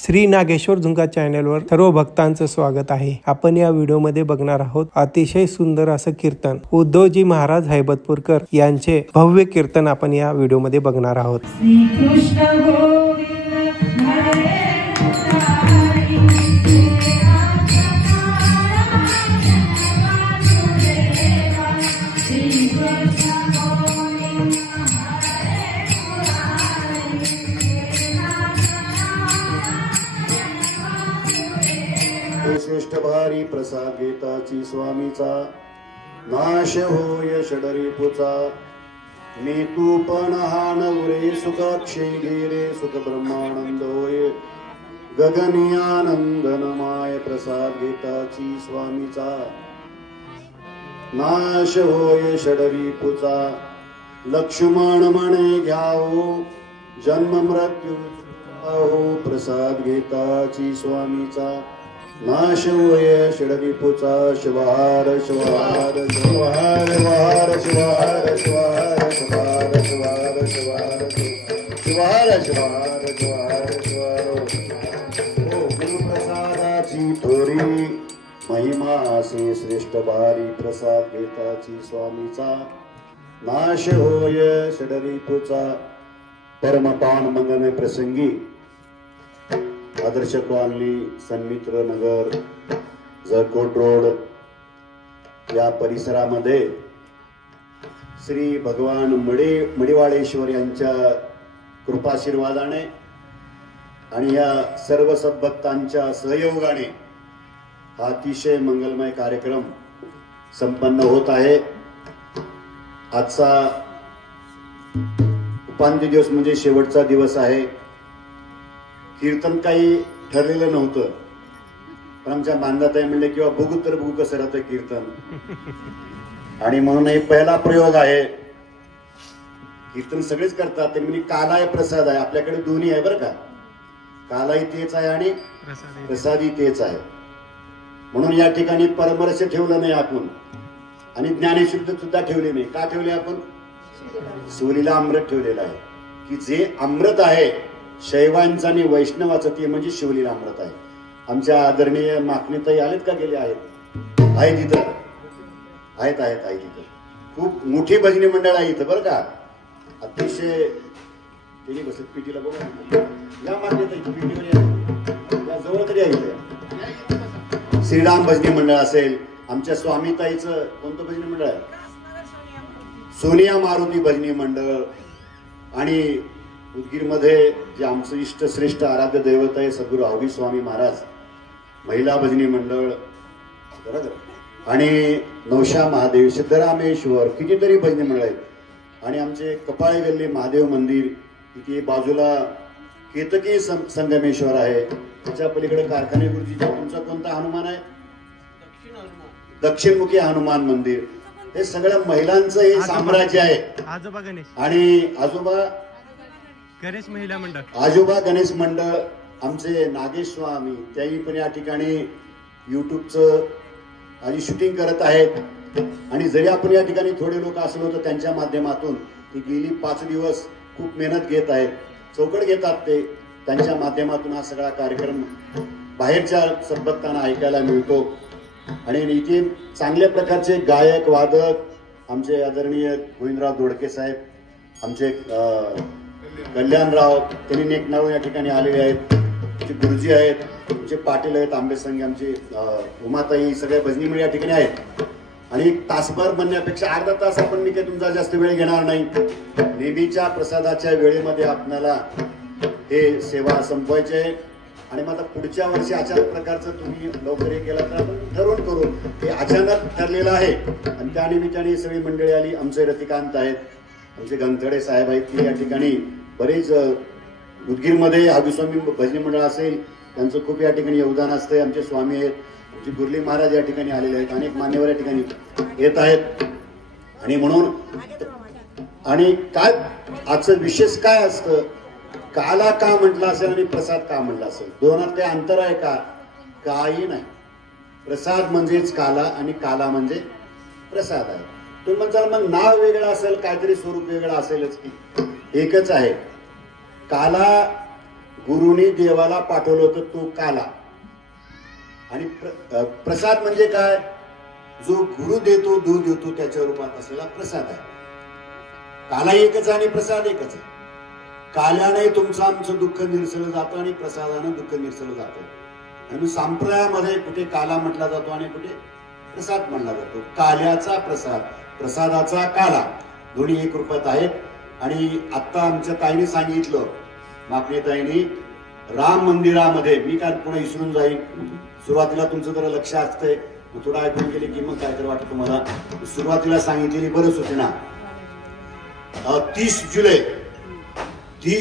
श्री नागेश्वर झुंका चॅनलवर सर्व भक्तांचं स्वागत आहे। आपण या व्हिडिओमध्ये बघणार आहोत अतिशय सुंदर असं कीर्तन उद्धवजी महाराज हैबतपूरकर यांचे भव्य कीर्तन आपण या व्हिडिओमध्ये बघणार आहोत। श्री कृष्ण गोविंद हरे श्रेष्ठ भारी प्रसाद घेताची स्वामीचा नाश होय षडरिपुचा मी तू पण हान उरे सुखाक्षे गिरे सुख ब्रह्मानंद होय गगनियानंदनमाय प्रसाद घेताची स्वामीचा नाश होय षडरिपुचा लक्ष्मण म्हणे घ्यावो जन्म मृत्यू हो प्रसाद घेताची स्वामीचा नाश होय षडरिपुचा शिवहार शिवहार शिवहार शिवहार शिवहार शिवहार शिवहार शिवहार शिवहार शिवहार शिवहार शिवहार शिवहार ओ गुरुप्रसादाची थोरी महिमा असे श्रेष्ठ भारी प्रसाद घेताची स्वामीचा नाश होय षडरिपुचा परमपान मंगन प्रसंगी आदर्श कॉलनी सन्मित्र नगर जरकोट रोड या परिसरामध्ये श्री भगवान मडिवाळेश्वर यांच्या कृपाशीर्वादाने आणि या सर्व सद्भक्तांच्या सहयोगाने हा अतिशय मंगलमय कार्यक्रम संपन्न होत आहे। आजचा उपांत्य दिवस म्हणजे शेवटचा दिवस आहे। कीर्तन काही ठरलेलं नव्हतं, पण आमच्या बांधाताई म्हणले किंवा बघू तर बघू कसं राहतं कीर्तन, आणि म्हणून हे पहिला प्रयोग आहे। कीर्तन सगळेच करतात ते म्हणजे कालाय प्रसाद आहे, आपल्याकडे दोन्ही आहे बरं का, कालाही तेच आहे आणि प्रसादी तेच आहे। म्हणून या ठिकाणी परमरस ठेवलं नाही आपण आणि ज्ञानेशुद्ध सुद्धा ठेवले नाही। का ठेवले आपण? शिवलीला अमृत ठेवलेलं आहे की जे अमृत आहे शैवांचं आणि वैष्णवाचं ते म्हणजे शिवलीला अमृत आहे। आमच्या आदरणीय माखणीताई आलेत का? गेले आहेत, आहेत इथं, आहेत आहेत आहेत इथं। खूप मोठी भजनी मंडळ आहे इथं बरं का, अतिशय त्यांनी बसत पिटीला बघा या मान्यता पिटीवर जवळ तरी आहे। श्रीराम भजनी मंडळ असेल, आमच्या स्वामीताईचं कोणतं भजनी मंडळ आहे? सोनिया मारुती भजनी मंडळ, आणि उदगीरमध्ये जे आमचं इष्ट श्रेष्ठ आराध्य दैवत आहे सद्गुरू आवडी स्वामी महाराज महिला भजनी मंडळ बरोबर, आणि नवशा महादेव सिद्धरामेश्वर कितीतरी भजनी मंडळ आहेत, आणि आमचे कपाळे गल्ली महादेव मंदिर इथे बाजूला केतकी संगमेश्वर आहे, त्याच्या पलीकडे कारखाने गुरुजीचा तुमचा कोणता हनुमान आहे? दक्षिणमुखी हनुमान मंदिर। हे सगळं महिलांचं हे साम्राज्य आहे। आजोबा गणेश आणि आजोबा गणेश महिला मंडळ, आजोबा गणेश मंडळ आमचे नागेश स्वामी, त्याही पण या ठिकाणी युट्यूबचं आधी शूटिंग करत आहेत। आणि जरी आपण या ठिकाणी थोडे लोक असलो तर त्यांच्या माध्यमातून ती गेली 5 दिवस खूप मेहनत घेत आहेत, चौकट घेतात ते, त्यांच्या माध्यमातून हा सगळा कार्यक्रम बाहेरच्या सद्भक्तांना ऐकायला मिळतो। आणि इथे चांगल्या प्रकारचे गायक वादक आमचे आदरणीय गोविंदराव दोडके साहेब, आमचे कल्याणराव त्यांनी नेकनाव या ठिकाणी आलेले आहेत, आमचे गुरुजी आहेत, आमचे पाटील आहेत, आंबेसंगे आमचे उमाताई, सगळे भजनी मंडळ या ठिकाणी आहेत। आणि तासभर म्हणण्यापेक्षा अर्धा तास आपण मी काही तुमचा जास्त वेळ घेणार नाही। नेहमीच्या प्रसादाच्या वेळेमध्ये आपल्याला हे सेवा संपवायची आहे, आणि मग आता पुढच्या वर्षी अचानक प्रकारचं तुम्ही लवकर हे केलं तर आपण ठरवून करू। हे अचानक ठरलेलं आहे आणि त्या निमित्ताने सगळी मंडळी आली। आमचे रतिकांत आहेत, आमचे गंथडे साहेब आहेत, ते या ठिकाणी बरेच उदगीरमध्ये आगुस्वामी भजनी मंडळ असेल त्यांचं खूप या ठिकाणी योगदान असतंय। आमचे स्वामी आहेत, आमचे गुरली महाराज या ठिकाणी आलेले आहेत, अनेक मान्यवर या ठिकाणी येत आहेत। आणि म्हणून आणि काय आजचं विशेष काय असतं, काला का म्हटलं असेल आणि प्रसाद का म्हटलं असेल, दोनात काही अंतर आहे का? काही नाही। प्रसाद म्हणजेच काला आणि काला म्हणजे प्रसाद आहे। तुम्ही म्हणताल मग नाव वेगळं असेल, काहीतरी स्वरूप वेगळं असेलच की? एकच आहे। काला गुरुनी देवाला पाठवलं होतं तो काला. आणि प्रसाद म्हणजे काय? जो गुरु देतो दूध देतो त्याच्या रूपात असलेला प्रसाद आहे. काला एकच आणि प्रसाद एकच आहे. काल्याने तुमचं आमचं दुःख निरसलं जातं आणि प्रसादानं दुःख निरसलं जातं. आणि संप्रदायामध्ये कुठे काला म्हटला जातो आणि कुठे प्रसाद म्हणला जातो. काल्याचा प्रसाद, प्रसादाचा काला, दोन्ही एक रूपात आहेत. आणि आता आमच्या ताईने सांगितलं, मापणे ताईने, राम मंदिरामध्ये, मी काय पुन्हा विसरून जाईन, सुरुवातीला तुमचं जरा लक्ष असतंय, थोडं ऐकून गेले की मग काय तर वाटतं मला. सुरुवातीला सांगितलेली बरंच होते ना. 30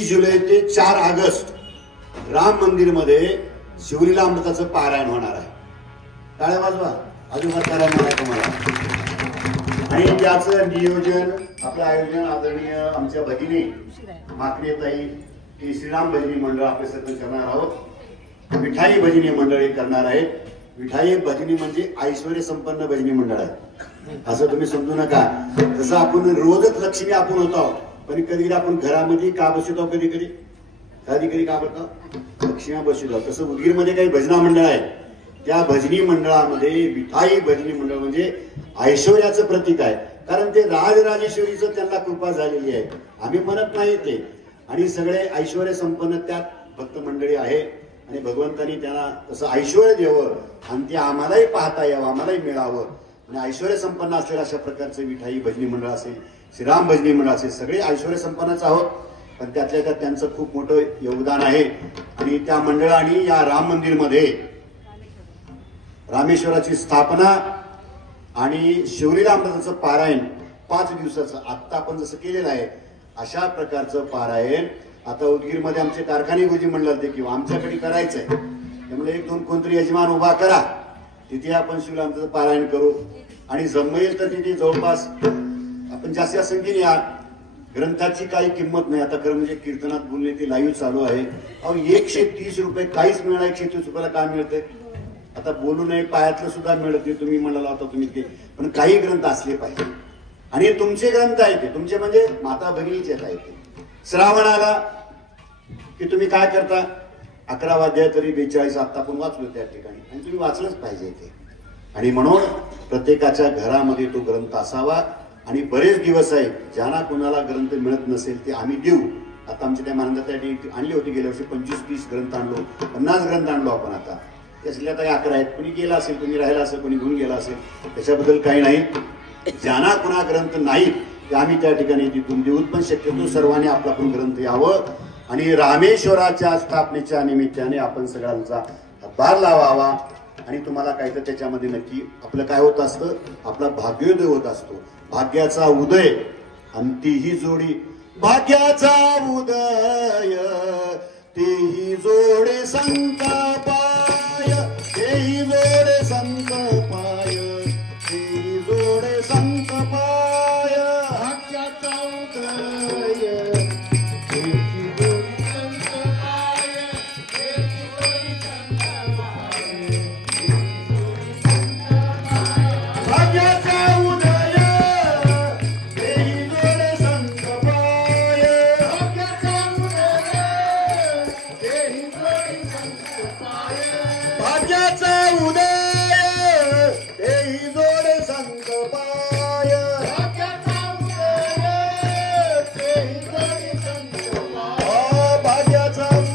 जुलै ते 4 ऑगस्ट राम मंदिर मध्ये शिवलीला अमृताचं पारायण होणार आहे. टाळ्या वाजवा, अजून पारायण होणार तुम्हाला. आणि त्याचं नियोजन, आपलं आयोजन आदरणीय आमच्या भगिनी माकणे ताई की श्रीराम भजनी मंडळ आपले सगळं करणार आहोत. विठाई भजनी मंडळ करणार आहेत. विठाई भजनी म्हणजे ऐश्वर्य संपन्न भजनी मंडळ आहे, असं तुम्ही समजू नका. जसं आपण रोजच लक्ष्मी आपण होतो, पण कधी कधी आपण घरामध्ये का बसतो, कधी कधी का बसतो लक्ष्मी बसतो. तसं उदगीरमध्ये काही भजना मंडळ आहे. त्या भजनी मंडळामध्ये विठाई भजनी मंडळ म्हणजे ऐश्वर्याचं प्रतीक आहे. कारण ते राजराजेश्वरीचं त्यांना कृपा झालेली आहे, आम्ही म्हणत नाही ते. आणि सगळे ऐश्वर्य संपन्न त्यात भक्त मंडळी आहे. आणि भगवंतांनी त्यांना तसं ऐश्वर्य द्यावं आणि ते आम्हालाही पाहता यावं, आम्हालाही मिळावं. आणि ऐश्वर्य संपन्न असलेल्या अशा प्रकारचे विठाई भजनी मंडळ असेल, श्रीराम भजनी मंडळ असेल, सगळे ऐश्वर्य संपन्नच आहोत. पण त्यातल्या त्यात त्यांचं खूप मोठं योगदान आहे. आणि त्या मंडळाने या राम मंदिरमध्ये रामेश्वराची स्थापना आणि शिवलीला अमृताचं पारायण 5 दिवसाचं आत्ता आपण जसं केलेलं आहे, अशा प्रकारचं पारायण आता उदगीरमध्ये आमचे कारखाने गुरुजी मंडळ ते किंवा आमच्याकडे करायचंय. त्यामुळे 1-2 कोणतरी यजमान उभा करा, तिथे आपण शिवलीला अमृताचं पारायण करू. आणि जमेल तर तिथे जवळपास आपण जास्तीत संख्येने या. ग्रंथाची काही किंमत नाही आता, खरं म्हणजे कीर्तनात बोलले ते लाईव्ह चालू आहे. अहो 130 रुपये काहीच मिळणार, 130 रुपयाला काय मिळते आता बोलू नये, पायातलं सुद्धा मिळत नाही. तुम्ही म्हणाला होता तुम्ही ते, पण काही ग्रंथ असले पाहिजे. आणि तुमचे ग्रंथ आहेत ते, तुमचे म्हणजे माता भगिनीचे आहेत ते. श्रावण आला की तुम्ही काय करता, 11 अध्याय तरी 42 आता आपण वाचलो त्या ठिकाणी, आणि तुम्ही वाचलंच पाहिजे ते. आणि म्हणून प्रत्येकाच्या घरामध्ये तो ग्रंथ असावा. आणि बरेच दिवस आहेत ज्यांना कोणाला ग्रंथ मिळत नसेल ते आम्ही देऊ. आता आमच्या त्या महाराजांसाठी आणली होती गेल्या वर्षी 25-30 ग्रंथ आणलो, 50 ग्रंथ आणलो आपण. आता त्याच्यातल्या काही 11 आहेत. कोणी गेला असेल, कोणी राहिला असेल, कोणी घेऊन गेला असेल, त्याच्याबद्दल काही नाही. ज्यांना कुणा ग्रंथ नाहीत ते आम्ही त्या ठिकाणी तिथून देऊ. पण शक्यतो सर्वांनी आपला पण ग्रंथ यावं. आणि रामेश्वराच्या स्थापनेच्या निमित्ताने आपण सगळ्यांचा हातभार लावावा. आणि तुम्हाला काय तर त्याच्यामध्ये नक्की आपलं काय होत असतं, आपला भाग्योदय होत असतो. भाग्याचा उदय आणि तीही जोडी, भाग्याचा उदय तेही जोडे संत पाय, तेही जोडे संत पाय, तेही जोडे संत पाय. भाग्याचा उदय तेही जोडे संत पाय, तेही जोडे संत पाय, भाग्याचा उदय तेही जोडे संत पाय, भाग्याचा उदय तेही जोडे संत पाय, भाग्याचा उदय तेही जोडे संत पाय, भाग्याचा उदय तेही जोडे संत पाय, भाग्याचा उदय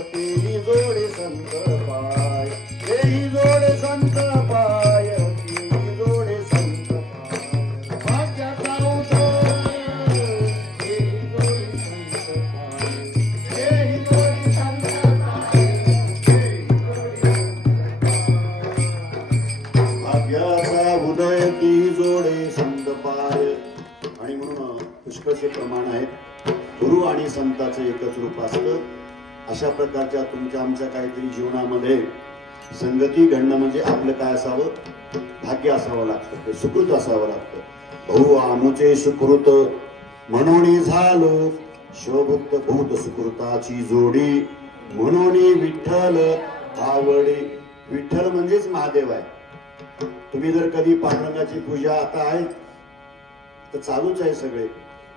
तेही जोडे संत पाय, तेही जोडे संत पाय, तेही जोडे संत पाय, भाग्याचा उदय तेही जोडे संत पाय, तेही जोडे संत पाय, तेही जोडे भाग्याचा उदय ती जोडे संत पाय. आणि म्हणून पुष्कळचे प्रमाण आहेत. गुरु आणि संतांचं एकच रूप असतं. अशा प्रकारच्या तुमच्या आमच्या काहीतरी जीवनामध्ये संगती घडणं म्हणजे आपलं काय असावं, भाग्य असावं लागतं, ते सुकृत असावं लागतं. भाऊ आमुचे सुकृत म्हणून झालो, शोभुक्त भूत सुकृताची जोडी म्हणून विठ्ठल आवडी. विठ्ठल म्हणजेच महादेव आहे. तुम्ही जर कधी पांडुरंगाची पूजा आता आहे तर चालूच आहे सगळे.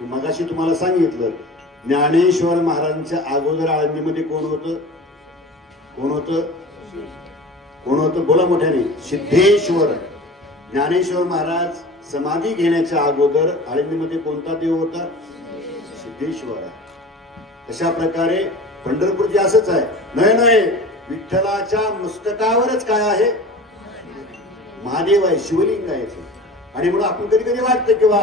मगाशी तुम्हाला सांगितलं ज्ञानेश्वर महाराजांच्या अगोदर आळंदीमध्ये कोण होतं? कोण होतं? कोण होतं? बोला मोठ्याने. सिद्धेश्वर. ज्ञानेश्वर महाराज समाधी घेण्याच्या अगोदर आळंदीमध्ये कोणता देव होता? सिद्धेश्वर. अशा प्रकारे पंढरपूरची असंच आहे. नाही, विठ्ठलाच्या मस्तकावरच काय आहे? महादेव आहे, शिवलिंग आहे. आणि म्हणून आपण कधी कधी वाटतं किंवा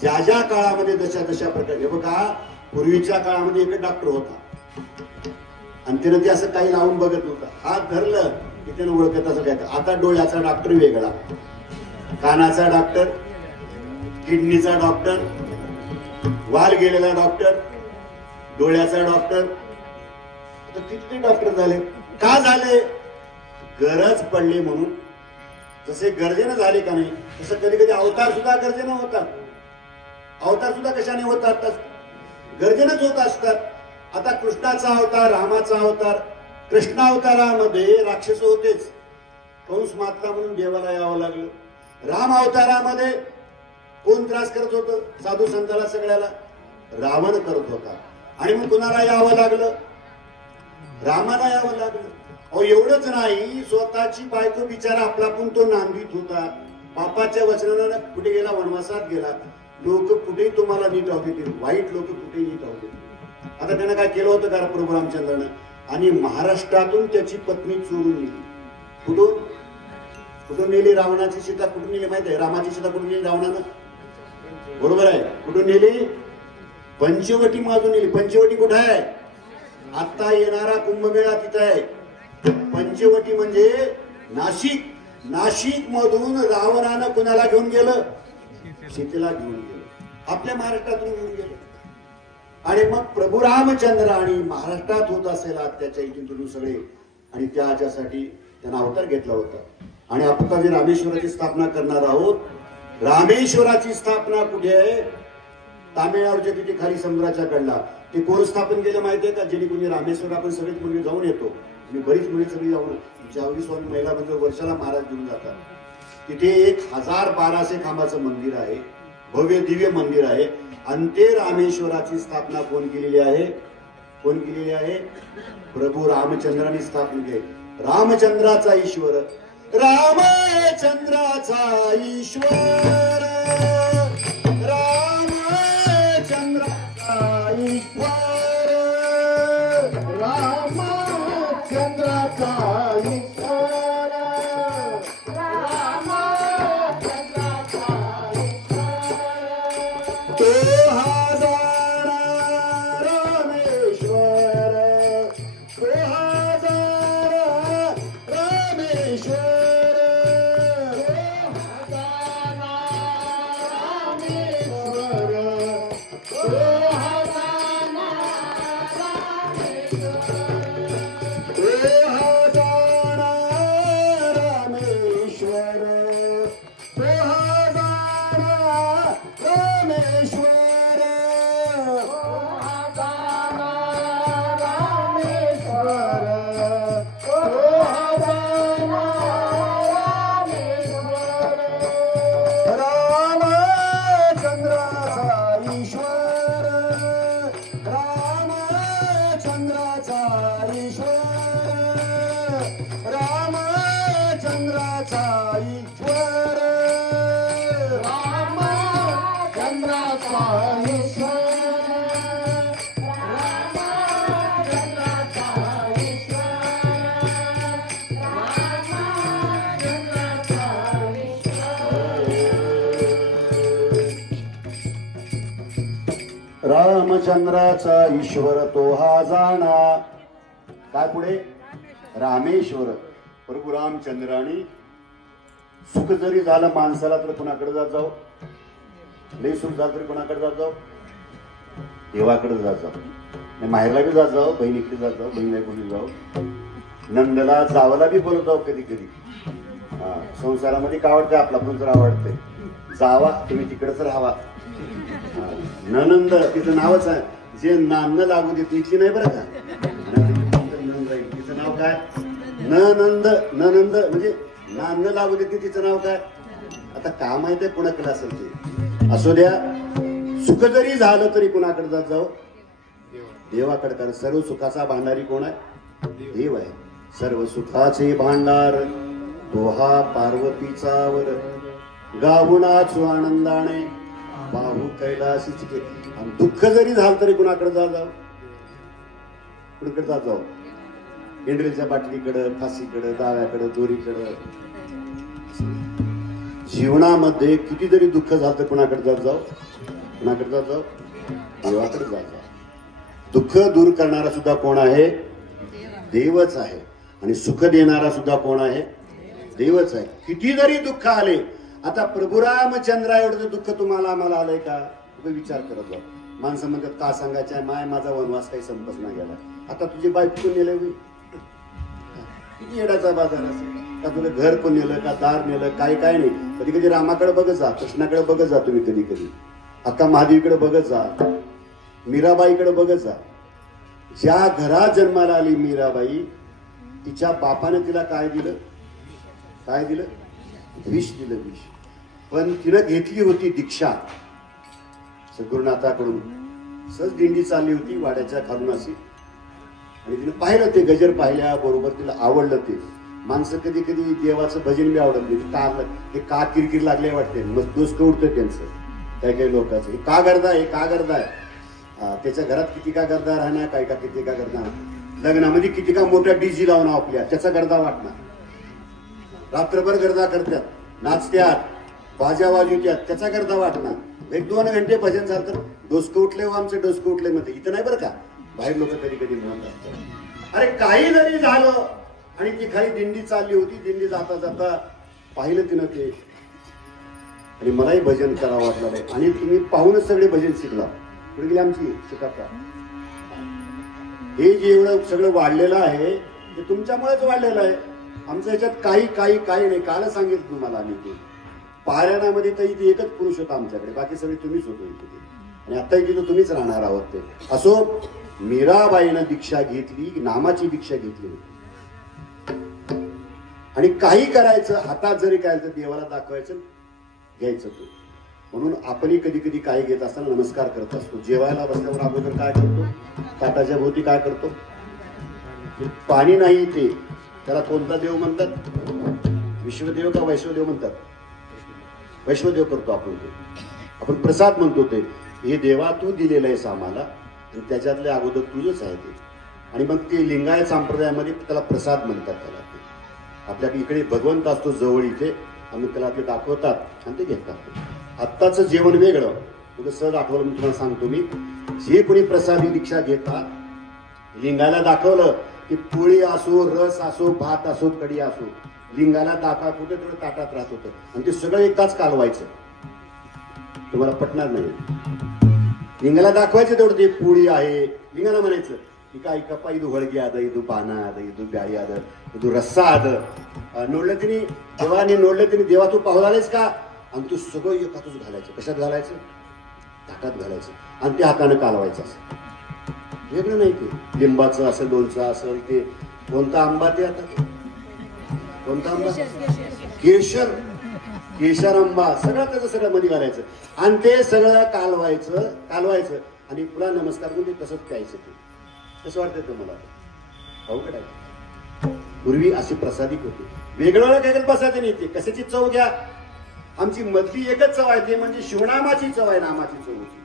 ज्या ज्या काळामध्ये जशा प्रकारे, हे बघा पूर्वीच्या काळामध्ये एक डॉक्टर होता आणि त्यानं ते असं काही लावून बघत नव्हतं. हात धरलं की त्यानं ओळखत असं काय. आता डोळ्याचा डॉक्टर वेगळा, कानाचा डॉक्टर, किडनीचा डॉक्टर, वाल गेलेला डॉक्टर, डोळ्याचा डॉक्टर. आता किती डॉक्टर झाले? का झाले? गरज पडली म्हणून. जसे गरजेनं झाले का नाही तसं कधी कधी अवतार सुद्धा गरजेनं होतात. अवतार सुद्धा कशाने होतात? गरजेनंच होत असतात. आता कृष्णाचा अवतार, रामाचा अवतार. कृष्णावतारामध्ये राक्षस होतेच, कंस मातला म्हणून देवाला यावं लागलं. राम अवतारामध्ये कोण त्रास करत होतं? साधू संताला सगळ्याला रावण करत होता. आणि मग कुणाला यावं लागलं? रामाला यावं लागलं. अहो एवढंच नाही, स्वतःची बायको बिचारा आपलापून तो नांदीत होता. बापाच्या वचनानं कुठे गेला? वनवासात गेला. लोक कुठेही तुम्हाला नीट राहू देतील, वाईट लोक कुठेही नीट राहू देतील. आता त्यानं काय केलं होतं का प्रभू रामचंद्रानं? आणि महाराष्ट्रातून त्याची पत्नी चोरून नेली. कुठून नेली? रावणाची सीता कुठून नेली माहिती आहे? रामाची सीता कुठून नेली रावणानं? बरोबर आहे. कुठून नेली? पंचवटी माजून नेली. पंचवटी कुठे आहे? आता येणारा कुंभमेळा तिथं आहे. पंचवटी म्हणजे नाशिक. नाशिक मधून रावणानं कुणाला घेऊन गेलं? सीतेला घेऊन गेलं. आपल्या महाराष्ट्रातून घेऊन गेलं. आणि मग प्रभू रामचंद्र आणि महाराष्ट्रात होत असेल त्याच्या इथून सगळे, आणि त्याच्यासाठी त्यांना अवतार घेतला होता. आणि आपण जे रामेश्वराची स्थापना करणार आहोत, रामेश्वराची स्थापना कुठे आहे? तामिळनाडूच्या तिथे खाली समुद्राच्या कडला. ते कोण स्थापन केलं माहितीये का? जेणे कोणी रामेश्वर आपण सगळेच मुली जाऊन येतो. मी बरीच मुली सगळी जाऊन, 24 महिला म्हणजे वर्षाला महाराज घेऊन जातात. तिथे 1012 खांबाचं मंदिर आहे, भव्य दिव्य मंदिर आहे. आणि ते रामेश्वराची स्थापना कोण केलेली आहे? कोण केलेली आहे? प्रभू रामचंद्रांनी स्थापन केली. रामचंद्राचा ईश्वर, रामचंद्राचा ईश्वर, रामचंद्राचा ईश्वर, रामचंद्राचा ईश्वर, रामचंद्राचा ईश्वर. तो हजारा रामेश्वर, तो हजारा रामेश्वर, रामचंद्राचा ईश्वर तो हा जाणा. काय पुढे? रामेश्वर. प्रभू रामचंद्राने सुख जरी झालं माणसाला तर कुणाकडे जात जाऊ? लई सुख झालं तरी कुणाकडे जात जाऊ? देवाकडे जात जाऊ. माहेरला बी जात जाऊ, बहिणीकडे जात जाऊ, बहिणीला कोणी जाऊ, नंदला जावला बी बोलत जाऊ कधी कधी. संसारामध्ये काय आवडते? आपला पण तर आवडते. जावा तुम्ही तिकडेच राहावा. ननंद तिचं नावच आहे. जे नांद लागू देत तिची नाही बरं का. तिचं नाव काय? ननंद. ननंद म्हणजे नांद लागू देते, तिचं नाव काय? आता का माहित आहे कुणाकडे असेल ते. असू द्या. सुख जरी झालं तरी कुणाकडे जात जाऊ? देवाकडे, कारण सर्व सुखाचा भांडारी कोण आहे? देव आहे. सर्व सुखाचे भांडार तो हा पार्वतीचा वर, गावुनाचो आनंदाने बाहू कैलासीचे. आणि दुःख जरी झालं तरी कुणाकडे जाऊ? कुणाकडे जाऊ? हेंड्रेलच्या बाटलीकडं, फाशीकडं, दाव्याकडं, दोरीकडं. जीवनामध्ये किती जरी दुःख झालं तर कुणाकडे जाऊ? कुणाकडे जाऊ? देवाकडे जाऊ. दुःख दूर करणारा सुद्धा कोण आहे? देवच आहे. आणि सुख देणारा सुद्धा कोण आहे? देवच आहे. किती जरी दुःख आले, आता प्रभू रामचंद्रा एवढं दुःख तुम्हाला आम्हाला आलंय का? तुम्ही विचार करत जाऊ. माणसं म्हणतात का सांगायचं माय माझा वनवास काही संपस नाही गेला. आता तुझी बायको नेलं, किती येण्याचा बाजार असेल का? तुला घर पण नेलं का, दार नेलं, काय काय नाही. कधी कधी रामाकडे बघत जा, कृष्णाकडे बघत जा, तुम्ही कधी कधी अक्का महादेवीकडे बघत जा, मीराबाईकडे बघत जा. ज्या घरात जन्माला आली मीराबाई, तिच्या बापाने तिला काय दिलं? काय दिलं? विष दिलं, विष. पण तिनं घेतली होती दीक्षा सद्गुरुनाथाकडून. सहज दिंडी चालली होती वाड्याच्या खालून अशी, आणि तिने पाहिलं ते गजर पाहिल्या बरोबर तिला आवडलं ते. माणसं कधी कधी देवाचं भजन बी आवडत नाही. हे का किरकिर लागले वाटते, मग दोस्त उडतं त्यांचं. काही काही लोकांचं का करता, हे का करताय? त्याच्या घरात किती का गर्दा राहणार, काय का किती का गर्दा, लग्नामध्ये किती का मोठा डीजी लावणार आपल्या, त्याचा गर्दा वाटणार. रात्रभर गर्दा करतात, नाचत्यात, बाजा वाजवत्यात, त्याचा गर्दा वाटणार. 1-2 घंटे भजन झालं तर डोसकं उठले व आमचं डोसकं उठले मध्ये. इथं नाही बरं का, बाहेर लोक कधी कधी म्हणत असतात. अरे काही जरी झालं, आणि ती खाली दिंडी चालली होती, दिंडी जाता जाता पाहिलं तिनं ते, आणि मलाही भजन करावं वाटलं नाही. आणि तुम्ही पाहूनच सगळे भजन शिकला. पुढे गेली आमची शिकापा. हे जे एवढं सगळं वाढलेलं आहे ते तुमच्यामुळेच वाढलेलं आहे. आमच्या ह्याच्यात काही नाही. काल सांगितलं तुम्हाला आम्ही ते पारायणामध्ये तर इथे एकच पुरुष होता आमच्याकडे, बाकी सगळे तुम्हीच होतो इथे. आणि आता इथे तुम्हीच राहणार आहोत ते. असो, मीराबाईनं दीक्षा घेतली, नामाची दीक्षा घेतली होती. आणि काही करायचं, हातात जरी काय तर देवाला दाखवायचं, घ्यायचं तो. म्हणून आपणही कधी कधी काही घेत असताना नमस्कार करत असतो. जेवायला बसल्यावर अगोदर काय करतो? ताटाच्या भोवती काय करतो? पाणी नाही ते, त्याला कोणता देव म्हणतात? विश्वदेव का वैश्वदेव म्हणतात? वैश्वदेव करतो आपण ते. आपण प्रसाद म्हणतो ते. हे देवा तू दिलेलं आहेस आम्हाला, आणि त्याच्यातले अगोदर तुझंच आहे ते. आणि मग ते लिंगायत संप्रदायामध्ये त्याला प्रसाद म्हणतात. त्याला ते आपल्या इकडे भगवंत असतो जवळ इथे, आणि त्याला ते दाखवतात आणि ते घेतात. आत्ताचं जेवण वेगळं. तुला सहज आठवलं मी तुम्हाला सांगतो. मी जे कोणी प्रसादी दीक्षा घेतात, लिंगाला दाखवलं की पोळी असो, रस असो, भात असो, कढी असो, लिंगाला दाखवा कुठे थोडं ताटात राहत होतं, आणि ते सगळं एकाच कालवायचं. तुम्हाला पटणार नाही. लिंगाला दाखवायचं तेवढं ते पोळी आहे. लिंगाला म्हणायचं की काय कपा इदू हळगी आद, इदू पाना आद, इदू ब्याळी आद, इदू रस्सा आद. नोडलं तिने देवाने, नोडलं तिने देवा तू पाहुलास का, आणि तू सगळं एकातच घालायचं. कशात घालायचं? ताटात घालायचं, आणि ते हाताने कालवायचं. असं वेगळं नाही. ते लिंबाचं असेल, लोणचं असेल, ते कोणता आंबा, ते आता कोणता आंबा? केशर आंबा, सगळं त्याचं सगळं मध्ये घालायचं, आणि ते सगळं कालवायचं आणि पुन्हा नमस्कार करून ते तसंच प्यायचं. ते कसं वाटतं तुम्हाला? अवघड आहे. पूर्वी अशी प्रसादिक होती. वेगळं काय बसायचं नाही. ते कशाची चव घ्या, आमची मधली एकच चव आहे, ते म्हणजे शिवनामाची चव आहे. नामाची चव होती.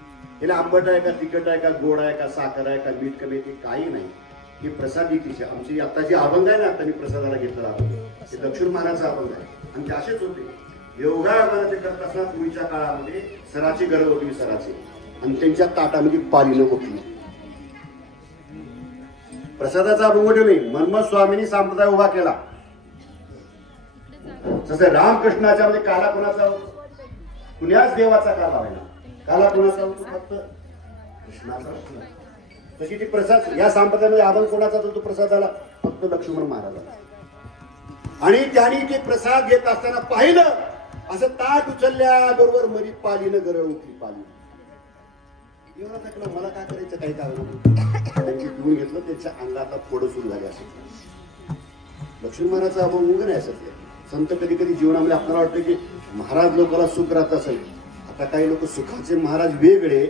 हिला आंबट आहे का, तिखट आहे का, गोड आहे का, साखर आहे का, मीठ कमी, ते काही नाही. ही प्रसादिकीची आमची आता जी अभंग आहे ना, आता मी प्रसादाला घेतला ते दक्षिण महाराजचा अभंग आहे. आणि ते असेच होते. योगा ते करत असताना पूर्वीच्या काळामध्ये सराची गरज होती, सराची, आणि त्यांच्या ताटामध्ये पालीनं उठली. प्रसादाचा अभंग नाही, मनमत स्वामींनी संप्रदाय उभा केला. जसं रामकृष्णाच्या मध्ये काला कोणाचा होतो? कुण्याच देवाचा काला आहे ना. काला कोणाचा होतो? फक्त कृष्णाचा. तशी ती प्रसाद या संप्रदायामध्ये अभंग कोणाचा होतो प्रसादाला? फक्त लक्ष्मण महाराजाचा. आणि त्यांनी ते प्रसाद घेत असताना पाहिलं, असं ताट उचलल्याबरोबर मध्ये पालीनं गरळ उठली. पाली एवढा टाकलं, मला काय करायचं, काही कारण पिऊन घेतलं, त्यांच्या अंगात फोडं सुरू झाले. असं लक्ष्मण महाराजचा अभंग उगं नाही. असं संत कधी कधी जीवनामध्ये आपल्याला वाटतं की महाराज लोकांना सुख राहत असेल. आता काही लोक सुखाचे महाराज वेगळे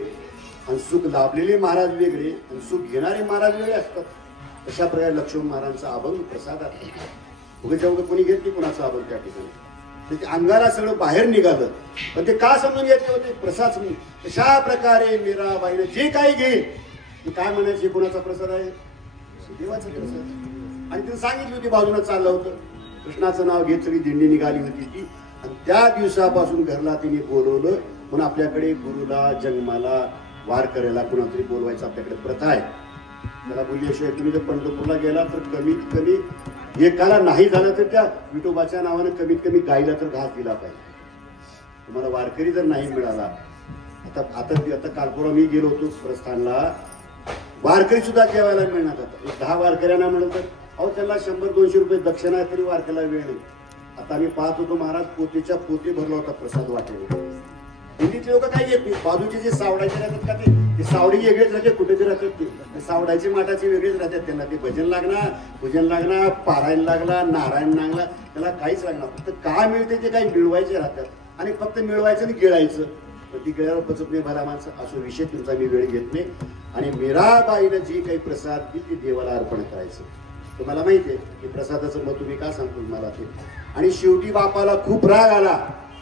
आणि सुख लाभलेले महाराज वेगळे आणि सुख घेणारे महाराज वेगळे असतात. अशा प्रकारे लक्ष्मण महाराजांचा अभंग प्रसादात उगाच उगा कोणी घेत नाही कुणाचा अभंग त्या ठिकाणी. ते अंगाला सगळं बाहेर निघालं पण ते का समजून घेतले होते प्रसाद समजून. अशा प्रकारे मीराबाईने जे काही घेईल ते काय म्हणायचे कुणाचा प्रसाद आहे देवाचा प्रसाद. आणि तिने सांगितली होती बाजूला चाललं होतं कृष्णाचं नाव घेत सगळी दिंडी निघाली होती ती. आणि त्या दिवसापासून घरला तिने बोलवलं म्हणून आपल्याकडे गुरुला जन्माला वार करायला कुणातरी बोलवायचं आपल्याकडे प्रथा आहे. त्याला बोलल्याशिवाय तुम्ही जर पंढरपूरला गेला तर कमीत कमी एकाला नाही झालं तर त्या विठोबाच्या नावानं कमीत कमी गाईला तर घास दिला पाहिजे. तुम्हाला वारकरी जर नाही मिळाला आता आता आता कालपुरा मी गेलो होतो प्रस्थानला वारकरी सुद्धा जेवायला मिळणार आता 10 वारकऱ्यांना म्हणत अहो त्यांना 100-200 रुपये दक्षिणा आहे तरी वारकऱ्याला वेळ नाही. आता आम्ही पाहत होतो महाराज पोतेच्या पोते भरला होता प्रसाद वाटेल. दिल्लीतले लोक काय येत नाही बाजूचे जे सावडाचे राहतात का ते सावडी वेगळेच राहते कुठेतरी राहतात ते सावडाचे माठाचे वेगळेच राहतात. त्यांना ते भजन लागणार पूजन लागणार पारायण लागला नारायण लागला त्याला काहीच लागणार. फक्त काय मिळते ते काही मिळवायचे राहतात आणि फक्त मिळवायचं आणि गिळायचं. पण ती गिळायला पचत नाही भला माणसं असो विषय तुमचा मी वेळ घेत नाही. आणि मीराबाईनं जी काही प्रसाद दिली ती देवाला अर्पण करायचं. तुम्हाला माहिती आहे की प्रसादाचं मत तुम्ही का सांगतो मला ते. आणि शेवटी बापाला खूप राग आला.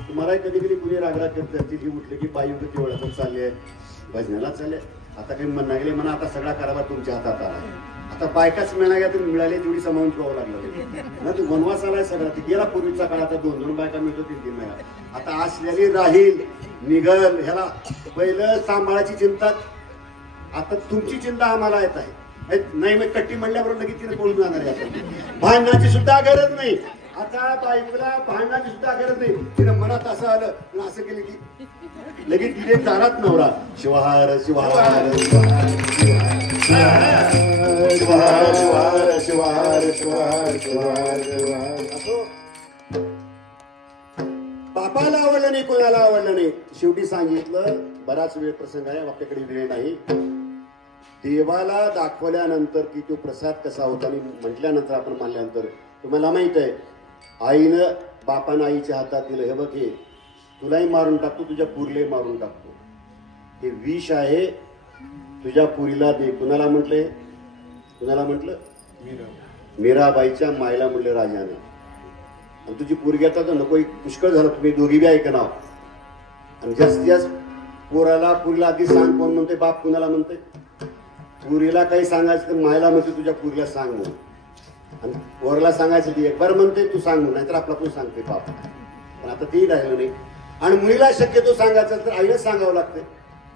तुम्हाला कधी कधी कुणी रागराग करतात ती उठले की बाई उठे तेवढ्यातून चालले भजनाला चालले. आता काही म्हणा गेले म्हणा आता सगळा कारभार तुमच्या हातात आला. आता बायकाच मिळाल्या तर मिळाले तेवढी समावून ठेवावं लागलं ना. तू वनवास आलाय सगळा ते गेला पूर्वीचा काळ. आता 2-2 बायका मिळतो 3-3 महिना. आता असलेली राहील निघल ह्याला पहिलं सांभाळायची चिंता. आता तुमची चिंता आम्हाला येत आहे नाही मग कट्टी म्हणल्याबरोबर लगेच तिने पळून जाणार आहे. भांडणाची सुद्धा गरज नाही. आता बायकोला भांडणाची सुद्धा गरज नाही. तिने मनात असं आलं असं केलं की लगेच तिथे दारात नवरा शिवहार शिवहार शिवहार शिवहार शिवहार शिवहार शिवहार शिवहार. बापाला आवडलं नाही कोणाला आवडलं नाही. शेवटी सांगितलं बराच वेळ प्रसंग आहे आपल्याकडे वेळ नाही. देवाला दाखवल्यानंतर की तो प्रसाद कसा होता आणि म्हटल्यानंतर आपण मानल्यानंतर तुम्हाला माहित आहे आईनं बापानं आईच्या हातात दिलं हे बघ हे तुलाही मारून टाकतो तुझ्या पुरीलाही मारून टाकतो हे विष आहे तुझ्या पुरीला दे. कुणाला म्हटले कुणाला म्हटलं मीराबाईच्या मायला म्हटलं राजाने. आणि तुझी पोरगी आता तर नको पुष्कळ झालं तुम्ही दोघी बी ऐका नाव. आणि जास्तीत जास्त पोराला पुरीला आधी सांग कोण म्हणते बाप कुणाला म्हणते पुरीला काही सांगायचं तर मायला म्हणते तुझ्या पुरीला सांग म्हणून. आणि पोराला सांगायचं ती एक बार म्हणते तू सांग म्हणून नाहीतर आपला पण सांगते बाप. पण आता तेही राहिलं नाही. आणि मुलीला शक्यतो सांगायचं तर आईलाच सांगावं लागते.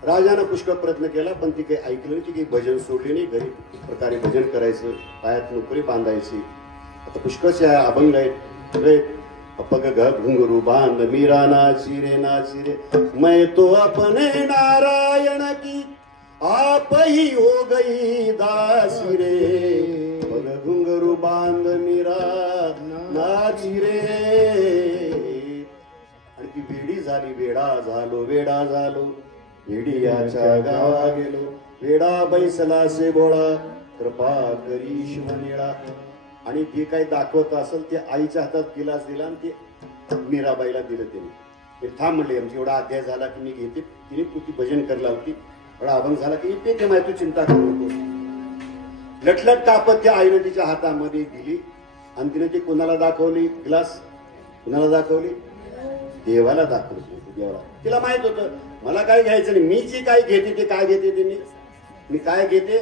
राजानं पुष्कळ प्रयत्न केला पण ती काही ऐकलं नाही. ती काही भजन सोडली नाही. घरी प्रकारे भजन करायचं पायात नोकरी बांधायची. आता पुष्कळचे अभंग आहेत पग घुंगरू बांध मीरा नाची रे नाची रे मैं तो अपने नारायण की आप ही हो गई दासी रे पग घुंगरू बांध मीरा नाची रे. आणि ती वेडी झाली वेडा झालो वेडा झालो वेडियाच्या गावा गेलो वेडा बैसला से बोळा कृपा करी शिवनेळा. आणि जे काही दाखवत असेल ते आईच्या हातात गिलास दिला आणि ते मीराबाईला दिलं त्याने. ते थांब म्हणले आमची एवढा अध्याय झाला की मी घेते. तिने पुती भजन करायला होती एवढा अभंग झाला की ते माहिती तू चिंता करू नको. लटलट कापत त्या आईने तिच्या हातामध्ये दिली आणि तिने ते कोणाला दाखवली ग्लास कुणाला दाखवली देवाला दाखवली. देवाला तिला माहित होतं मला काय घ्यायचं नाही. मी जी काय घेते ते काय घेते ते मी काय घेते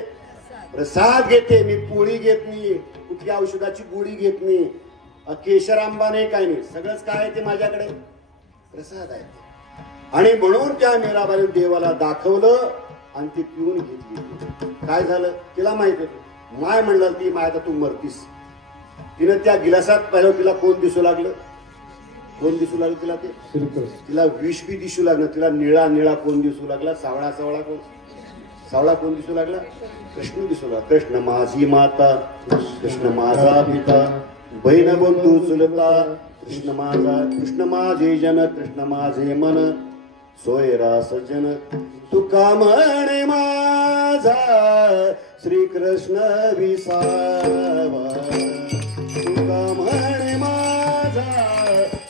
प्रसाद घेते. मी पोळी घेत नाही कुठल्या औषधाची गोळी घेत नाही केशर आंबा नाही काय नाही. सगळंच काय आहे ते माझ्याकडे प्रसाद आहे. आणि म्हणून त्या मीराबाईने देवाला दाखवलं आणि ती पिऊन घेतली. काय झालं तिला माहित होतं माय म्हणलं ती माय आता तू मरतीस. तिने त्या गिलासात पाहिलं तिला कोण दिसू लागलं कोण दिसू लागलं तिला ते तिला विष बी दिसू लागलं. तिला निळा निळा कोण दिसू लागला सावळा सावळा कोण सावळा कोण दिसू लागला कृष्ण दिसू लागला. कृष्ण माझी माता कृष्ण माझा पिता बहीण बंधू चुलता कृष्ण माझे जन कृष्ण माझे मन सोयरा सज्जन तुका म्हणे माझा श्रीकृष्ण विसावा तुका म्हणे माझा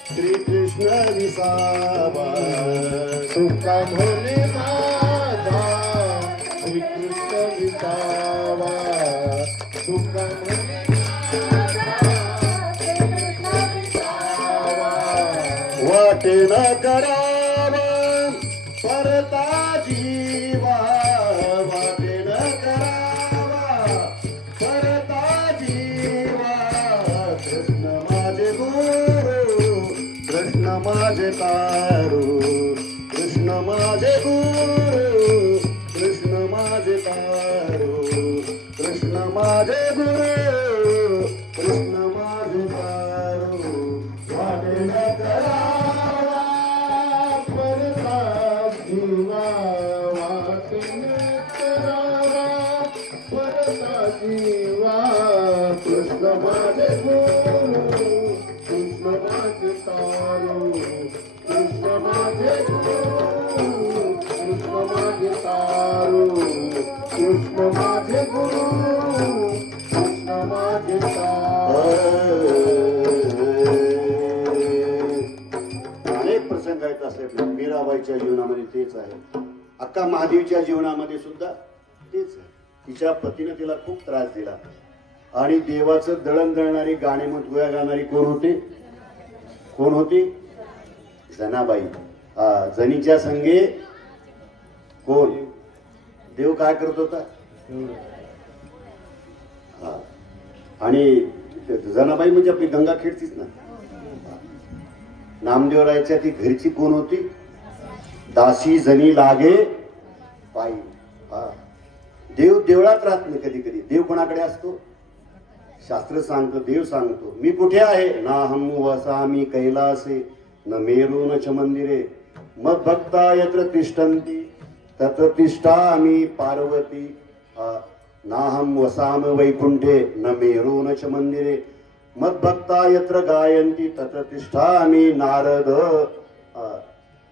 श्रीकृष्ण विसावा तुका म्हणे माझा वाटे न करावा परता जीवा वाटे न करावा परता जीवा कृष्ण माझे गुरु कृष्ण माझे तारू कृष्ण माझे गुरु कृष्ण माझे तारू कृष्ण माझे गुरु कृष्ण माझे तारू वाटे न करावा परता जीवा वाटे न करावा परता जीवा कृष्ण माझे गुरु कृष्ण माझे तारू कृष्ण माझे गुरु कृष्ण माझे तारू कृष्ण माझे गुरु कृष्ण माझे अनेक प्रसंग आहेत असे मीराबाईच्या जीवनामध्ये तेच आहे. अक्का महादेवीच्या जीवनामध्ये सुद्धा तेच आहे. तिच्या पतीने तिला खूप त्रास दिला आणि देवाचं दळण दळणारी गाणी गोया गाणारी कोण होती? कोण होती? जनाबाई. जनीच्या संगे कोण? देव काय करत होता? आणि जनाबाई म्हणजे आपली गंगाखेडचीच ना. नामदेवरायच्या ती घरची कोण होती? दासी जनी लागे पायी. देव देवळात राहत नाही. कधी कधी देव कोणाकडे असतो? शास्त्र सांगतो, देव सांगतो मी कुठे आहे? ना हम वसामी कैलासे न मेरू न च मंदिरे मग भक्ता यत्र तिष्ठन्ति तत्र तिष्ठामि पार्वती. नाहम वसाम वैकुंठे न मेरू न च मंदिरे मद भक्ता यत्र गायन्ति तत्र तिष्ठामि नारद.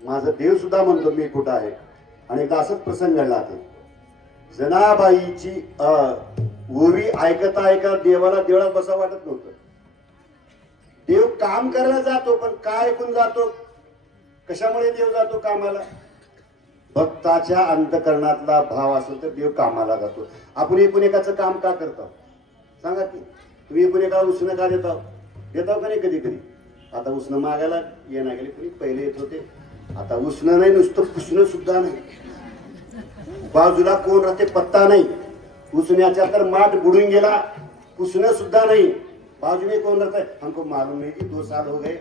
माझा देव सुद्धा म्हणतो मी कुठं आहे. आणि एकदा असंच प्रसंग घडला ते जनाबाईची ओवी ऐकता ऐकता देवाला देवळात बसा वाटत नव्हतं. देव काम करायला जातो पण काय ऐकून जातो? कशामुळे देव जातो कामाला? भक्ताच्या अंतकरणातला भाव असेल तर देव कामाला जातो. आपण एकूण एकाचं काम का करतो सांगा की? तुम्ही एकूण एका उसणं का देताव का नाही? कधी कधी आता उसणं मागायला येणार गेले कोणी पहिले येत होते. आता उसणं नाही, नुसतं पुसणं सुद्धा नाही. बाजूला कोण राहते पत्ता नाही. उसण्याच्या तर माठ बुडून गेला, पुसणं सुद्धा नाही. बाजू में कोण राहत? हमको मालूम नाही की 2 साल हो गए.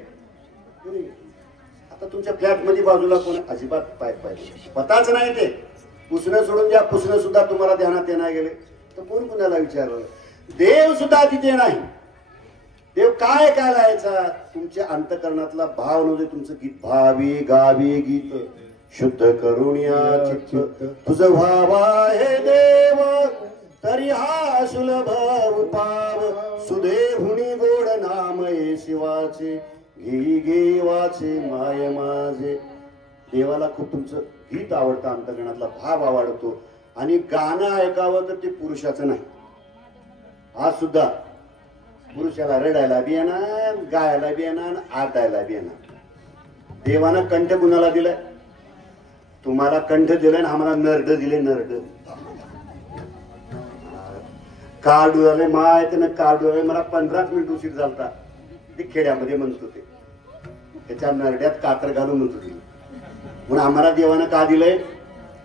आता तुमच्या फ्लॅट मध्ये बाजूला कोण? अजिबात पाहिजे पताच नाही. ते पुसणं सोडून द्या, पुसणं सुद्धा तुम्हाला ध्यानात येणार गेले तर कोण कुणाला विचारलं? देव सुद्धा तिथे नाही. देव काय काय लायचा? तुमच्या अंतकरणातला भाव नव्हते. तुमचं गीत भावी गावी गीत शुद्ध करून या चित्त तुझं व्हावा हे देव तरी हा सुलभ उपाव सुदेहुनी गोड नाम ये शिवाचे घे घे वाचे माय माझे. देवाला खूप तुमचं गीत आवडतं, अंतकरणातला भाव आवडतो. आणि गाणं ऐकावं तर ते पुरुषाचं नाही. आज सुद्धा पुरुषाला रडायला बी येणार, गायला बी येणार, आटायला बी येणार. देवानं कंठ कुणाला दिलाय? तुम्हाला कंठ दिलाय ना आम्हाला नरड दिले. नरड कार्ड आले माहिती ना. कार्ड आले मला 15 मिनिट उशीर झालता. ते खेड्यामध्ये म्हणतो ते त्याच्या नरड्यात कातर घालून म्हणतो ते. म्हणून आम्हाला देवानं का दिलंय?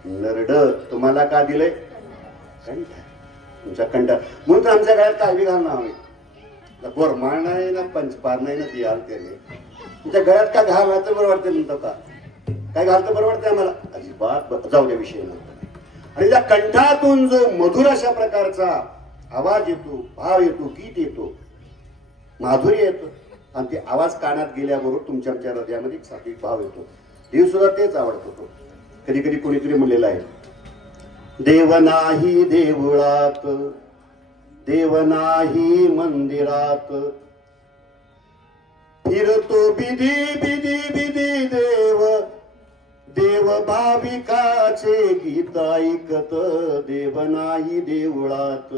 नरड. तुम्हाला का दिलंय? कंठ. तुमच्या कंठात. म्हणून तर आमच्या गळ्यात काय बी घालणार आम्ही. गोरमाळ नाही ना, पंचपार नाही ना, दियाल त्याने. तुमच्या गळ्यात का घालणार तर बरं वाटतं म्हणतो का? काय घालतं बरं वाटतं आम्हाला? अजिबात जाऊ द्या विषय नव्हता. आणि त्या कंठातून जो मधुर अशा प्रकारचा आवाज येतो, भाव येतो, गीत येतो, माधुर्य येतो आणि ते आवाज कानात गेल्याबरोबर तुमच्या आमच्या हृदयामध्ये एक सात्विक भाव येतो. देव सुद्धा तेच आवडतो. तो कधी कधी कोणीतरी म्हणलेला आहे देव नाही देवळात, देव नाही मंदिरात, फिरतो बिधी बिधी बिधी देव, देव भाविकाचे गीत ऐकत, देव नाही देवळात.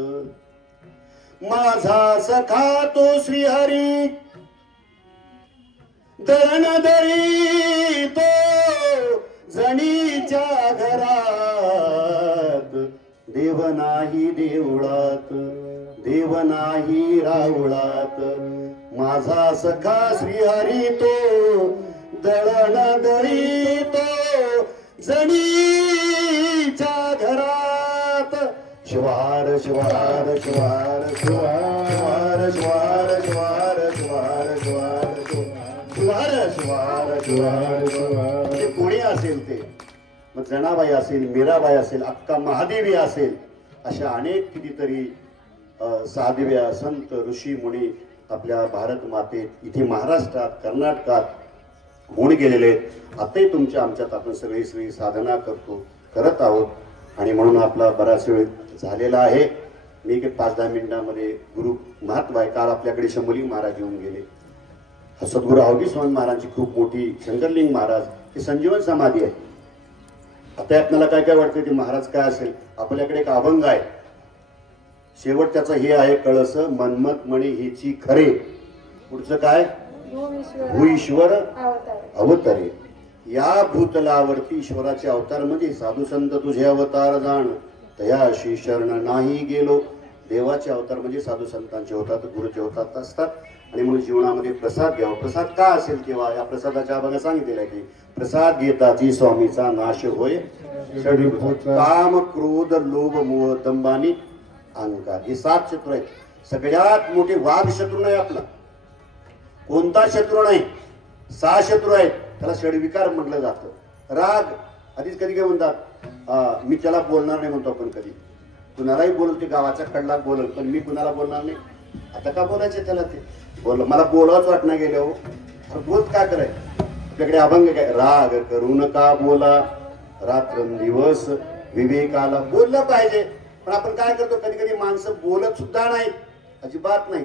माझा सखा तो श्रीहरी दळण दरी तो जणीच्या घरात, देव नाही देवळात, देव नाही रावळात. माझा सखा श्रीहरी तो दळण दळीतो जणीच्या घरात शिवार शिवार शिवार शिवार शिवार शिवार शिवार शिवार शिवार शिवार शिवार शिवार ते कोणी असेल ते, मग जनाबाई असेल, मीराबाई असेल, अक्का महादेवी असेल, अशा अनेक कितीतरी साध्व्या संत ऋषी मुनी आपल्या भारत मातेत इथे महाराष्ट्रात कर्नाटकात होऊन गेलेले आहेत. आताही तुमच्या आमच्यात आपण सगळी साधना करत आहोत. आणि म्हणून आपला बराच वेळ झालेला आहे. मी 5-10 मिनिटांमध्ये गुरु महत्व आहे. काल आपल्याकडे शंभुलिंग महाराज येऊन गेले. सद्गुरू अवघी स्वामी महाराजांची खूप मोठी शंकरलिंग महाराज ही संजीवन समाधी आहे. आता आपल्याला काय काय वाटतं ते महाराज काय असेल. आपल्याकडे एक अभंग आहे, शेवट त्याचा हे आहे, कळस मनमत मणी हिची खरे. पुढचं काय, भूईश्वर अवतारे. या भूतलावरती ईश्वराचे अवतार म्हणजे साधू संत तुझे अवतार जाण तयाशी शरण नाही गेलो. देवाचे अवतार म्हणजे साधू संतांचे होतात, गुरुचे होतात असतात. आणि म्हणून जीवनामध्ये प्रसाद घ्यावा. प्रसाद का असेल तेव्हा या प्रसादाच्या अभंगात सांगितलेलं आहे की प्रसाद घेताची स्वामीचा नाश होय काम क्रोध लोभ मोह दंबानी अहंकार. हे 7 शत्रू आहेत. सगळ्यात मोठे वाघ शत्रू नाही आपला, कोणता शत्रू नाही, 6 शत्रू आहेत. त्याला षडविकार म्हटलं जातं. राग आधीच कधी काय म्हणतात, मी त्याला बोलणार नाही म्हणतो आपण. कधी कुणालाही बोलते, गावाचा कडला बोलल, पण मी कुणाला बोलणार नाही. आता का बोलायचं त्याला, ते बोल मला बोलावंच वाटणं गेलं हो. बोध काय करायचं. आपल्याकडे अभंग काय, राग करू नका बोला रात्रंदिवस विवेकाला. बोललं पाहिजे, पण आपण काय करतो कधी कधी माणसं बोलत सुद्धा नाही, अजिबात नाही.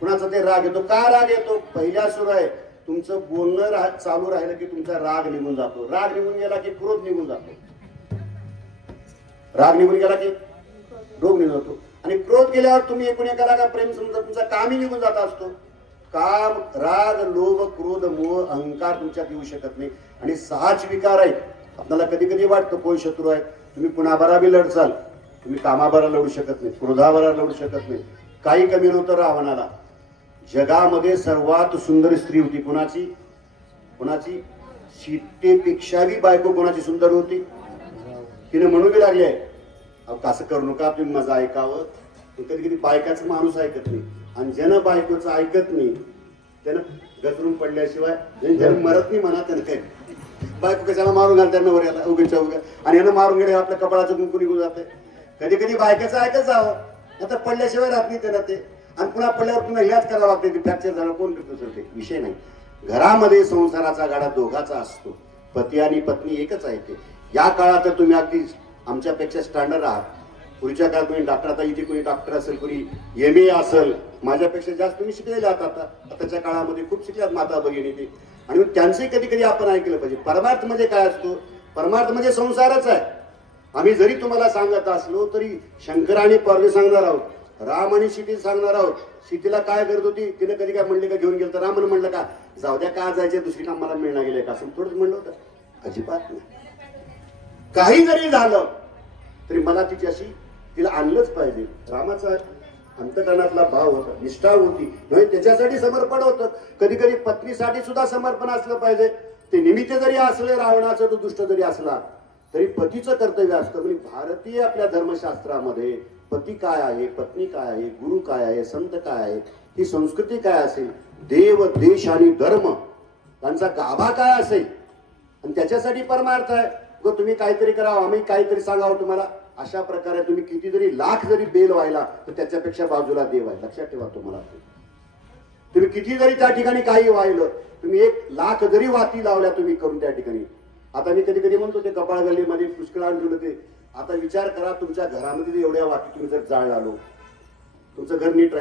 कुणाचा ते राग येतो. का राग येतो, पहिल्या सुरू आहे. तुमचं बोलणं चालू राहिलं की तुमचा राग निघून जातो. राग निघून गेला की क्रोध निघून जातो. राग निघून गेला की रोग निघून जातो. आणि क्रोध गेल्यावर तुम्ही एकूण एकाला का प्रेम समजा तुमचा कामही निघून जात असतो. काम, राग, लोभ, क्रोध, मोह, अहंकार तुमच्यात येऊ शकत नाही. आणि 6 विकार आहेत. आपल्याला कधी कधी वाटतं कोण शत्रू आहे. तुम्ही कुणाबरा बी लढचाल, तुम्ही कामाबरा लढू शकत नाही, क्रोधाबरा लढू शकत नाही. काही कमी नव्हतं रावणाला. जगामध्ये सर्वात सुंदर स्त्री होती कुणाची, कुणाची, सीतेपेक्षाही बायको कोणाची सुंदर होती. तिने म्हणू बी लागले, असं करू नका, तुम्ही माझं ऐकावं. कधी कधी बायकाचं माणूस ऐकत नाही. आणि ज्यानं बायकोचं ऐकत नाही त्यानं घसरून पडल्याशिवाय ज्यानं मरत नाही म्हणा त्यानं काय. बायको कशाला मारून घाल त्यांना वर याला उगीच्या उगा. आणि यानं मारून गेले आपल्या कपाळाचं कुंकू निघून जाते. कधी कधी बायकाचं ऐकत जावं, आता पडल्याशिवाय राहत नाही त्याला ते. आणि पुन्हा पडल्यावर पुन्हा ह्याच करावं लागते. फ्रॅक्चर झालं कोण करतो ते विषय नाही. घरामध्ये संसाराचा गाडा दोघाचा असतो. पती आणि पत्नी एकच आहे ते. या काळात तुम्ही अगदी आमच्यापेक्षा स्टँडर्ड आहात. पुढच्या काळात तुम्ही डॉक्टर, आता इथे कोणी डॉक्टर असेल, कोणी MA असेल, माझ्यापेक्षा जास्त तुम्ही शिकलेले आहात. आताच्या काळामध्ये खूप शिकल्यात माता भगिनी ते. आणि त्यांचंही कधी कधी आपण ऐकलं पाहिजे. परमार्थ म्हणजे काय असतो, परमार्थ म्हणजे संसारच आहे. आम्ही जरी तुम्हाला सांगत असलो तरी शंकर आणि पार्वती सांगणार आहोत, राम आणि सीते सांगणार आहोत. सीतेला काय करत होती, तिने कधी काय म्हणले का घेऊन गेलं तर रामन म्हणलं का जाऊ द्या, का जायचे, दुसरी कामाला मिळणार गेले का, असं थोडंच म्हणलं होतं. अजिबात नाही. काही जरी झालं तरी मला तिच्याशी तिला आणलंच पाहिजे. रामाचा अंतकरणातला भाव होता, निष्ठा होती, त्याच्यासाठी समर्पण होतं. कधी कधी पत्नीसाठी सुद्धा समर्पण असलं पाहिजे. ते निमित्त जरी असले रावणाचं, तो दुष्ट जरी असला तरी पतीचं कर्तव्य असतं. म्हणजे भारतीय आपल्या धर्मशास्त्रामध्ये पती काय आहे, पत्नी काय आहे, गुरु काय आहे, संत काय आहे, ही संस्कृती काय असेल, देव, देश आणि धर्म त्यांचा गाभा काय असेल, आणि त्याच्यासाठी परमार्थ आहे. तुम्ही काहीतरी करावं, आम्ही काहीतरी सांगावं तुम्हाला, अशा प्रकारे तुम्ही किती जरी लाख जरी बेल व्हायला तर त्याच्यापेक्षा बाजूला देव आहे. लक्षात ठेवा. तुम्ही किती जरी त्या ठिकाणी काही व्हायलं, तुम्ही 1,00,000 जरी वाती लावल्या तुम्ही करून त्या ठिकाणी. आता मी कधी कधी म्हणतो ते कपाळ गल्लीमध्ये पुष्कळ आणलं ते. आता विचार करा, तुमच्या घरामध्ये एवढ्या वाटी तुम्ही जर जाळ आलो, तुमचं घर नीट राहील.